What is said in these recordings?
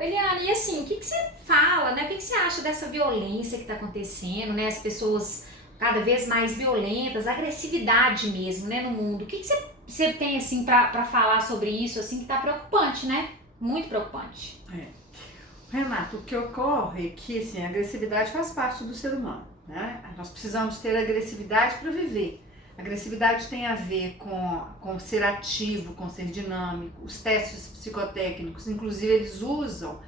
Eliane, e assim, o que que você fala, né? O que que você acha dessa violência que está acontecendo, né? As pessoas cada vez mais violentas, agressividade mesmo, né, no mundo. O que que você tem, assim, pra falar sobre isso, assim, que tá preocupante, né? Muito preocupante. Renato, o que ocorre é que assim, a agressividade faz parte do ser humano, né? Nós precisamos ter agressividade para viver. A agressividade tem a ver com ser ativo, com ser dinâmico. Os testes psicotécnicos, inclusive, eles usam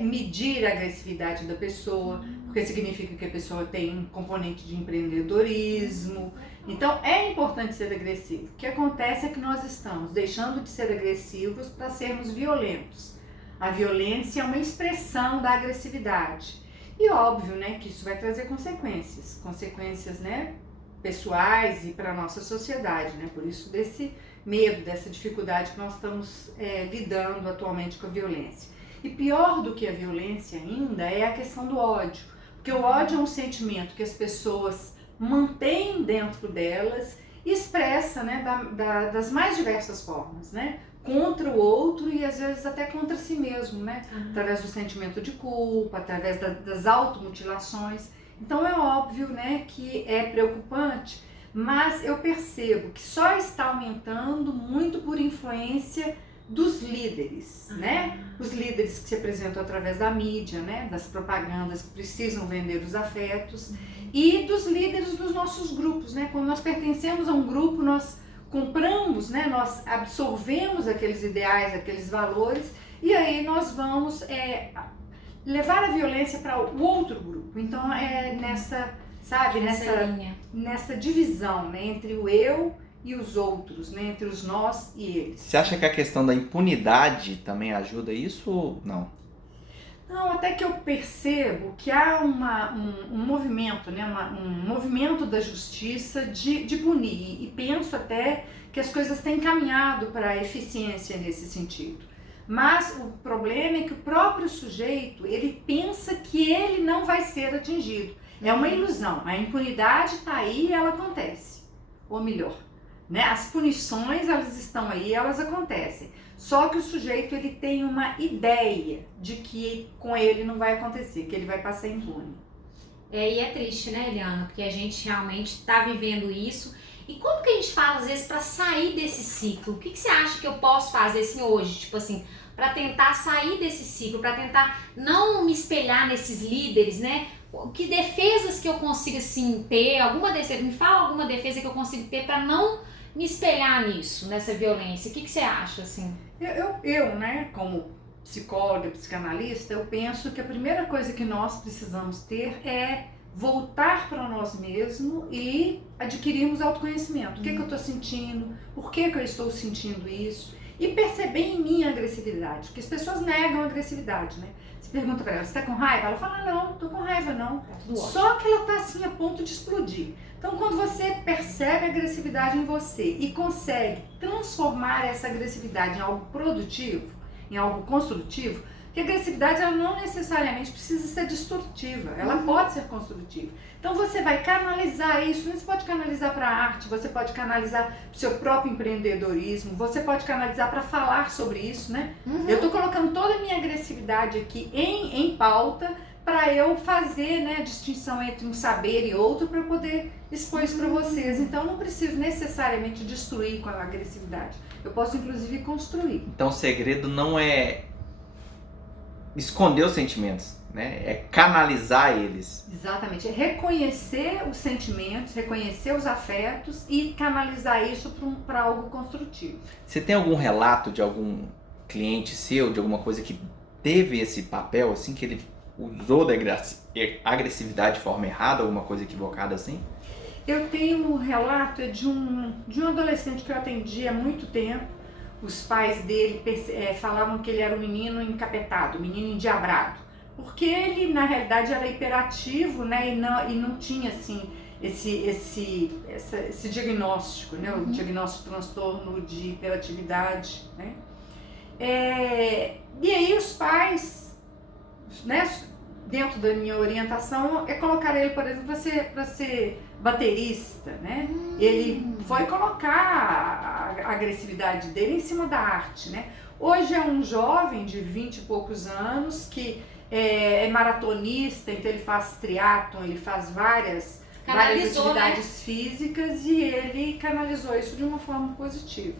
medir a agressividade da pessoa, porque significa que a pessoa tem um componente de empreendedorismo. Então, é importante ser agressivo. O que acontece é que nós estamos deixando de ser agressivos para sermos violentos. A violência é uma expressão da agressividade. E óbvio, né, que isso vai trazer consequências, né, pessoais e para a nossa sociedade, né? Por isso desse medo, dessa dificuldade que nós estamos lidando atualmente com a violência. E pior do que a violência ainda é a questão do ódio, porque o ódio é um sentimento que as pessoas mantêm dentro delas e expressa, né, das mais diversas formas, né? Contra o outro e às vezes até contra si mesmo, né? Através do sentimento de culpa, através das automutilações. Então é óbvio, né, que é preocupante, mas eu percebo que só está aumentando muito por influência dos líderes, né? Os líderes que se apresentam através da mídia, né? Das propagandas que precisam vender os afetos e dos líderes dos nossos grupos, né? Quando nós pertencemos a um grupo, nós compramos, né? Nós absorvemos aqueles ideais, aqueles valores e aí nós vamos levar a violência para o outro grupo. Então é nessa divisão, né, entre o eu e os outros, né, entre os nós e eles. Você acha que a questão da impunidade também ajuda isso ou não? Não, até que eu percebo que há um movimento, né, um movimento da justiça de punir e penso até que as coisas têm caminhado para a eficiência nesse sentido. Mas o problema é que o próprio sujeito, ele pensa que ele não vai ser atingido. É uma ilusão. A impunidade está aí e ela acontece. Ou melhor, né? As punições, elas estão aí e elas acontecem. Só que o sujeito, ele tem uma ideia de que com ele não vai acontecer, que ele vai passar impune. E é triste, né, Eliana? Porque a gente realmente está vivendo isso. E como que a gente faz, às vezes, para sair desse ciclo? O que que você acha que eu posso fazer, assim, hoje? Tipo assim, para tentar sair desse ciclo, para tentar não me espelhar nesses líderes, né? Que defesas que eu consigo, assim, ter? Alguma defesa, me fala alguma defesa que eu consigo ter para não me espelhar nisso, nessa violência. O que que você acha, assim? Eu, né, como psicóloga, psicanalista, eu penso que a primeira coisa que nós precisamos ter é voltar para nós mesmos e adquirirmos autoconhecimento. O que que eu estou sentindo? Por que que eu estou sentindo isso? E perceber em mim a agressividade, porque as pessoas negam a agressividade, né? Você pergunta para ela, você está com raiva? Ela fala, não, tô com raiva não. Tá tudo ótimo. Só que ela tá assim a ponto de explodir. Então quando você percebe a agressividade em você e consegue transformar essa agressividade em algo produtivo, em algo construtivo, porque a agressividade ela não necessariamente precisa ser destrutiva, ela pode ser construtiva. Então você vai canalizar isso, você pode canalizar para a arte, você pode canalizar para o seu próprio empreendedorismo, você pode canalizar para falar sobre isso, né? Eu tô colocando toda a minha agressividade aqui em pauta para eu fazer, né, a distinção entre um saber e outro para eu poder expor isso para vocês. Então eu não preciso necessariamente destruir com a agressividade, eu posso inclusive construir. Então o segredo não é esconder os sentimentos, né? É canalizar eles. Exatamente, é reconhecer os sentimentos, reconhecer os afetos e canalizar isso para algo construtivo. Você tem algum relato de algum cliente seu, de alguma coisa que teve esse papel, assim, que ele usou da agressividade de forma errada, alguma coisa equivocada assim? Eu tenho um relato de um adolescente que eu atendi há muito tempo. Os pais dele falavam que ele era um menino encapetado, um menino endiabrado, porque ele na realidade era hiperativo, né, e não tinha assim esse diagnóstico, né, o diagnóstico de transtorno de hiperatividade, né. E aí os pais, né, dentro da minha orientação, colocar ele, por exemplo, para ser baterista, né? Ele foi colocar a agressividade dele em cima da arte, né? Hoje é um jovem de 20 e poucos anos que é maratonista, então ele faz triatlon, ele faz várias Canalizou, né? atividades físicas e ele canalizou isso de uma forma positiva.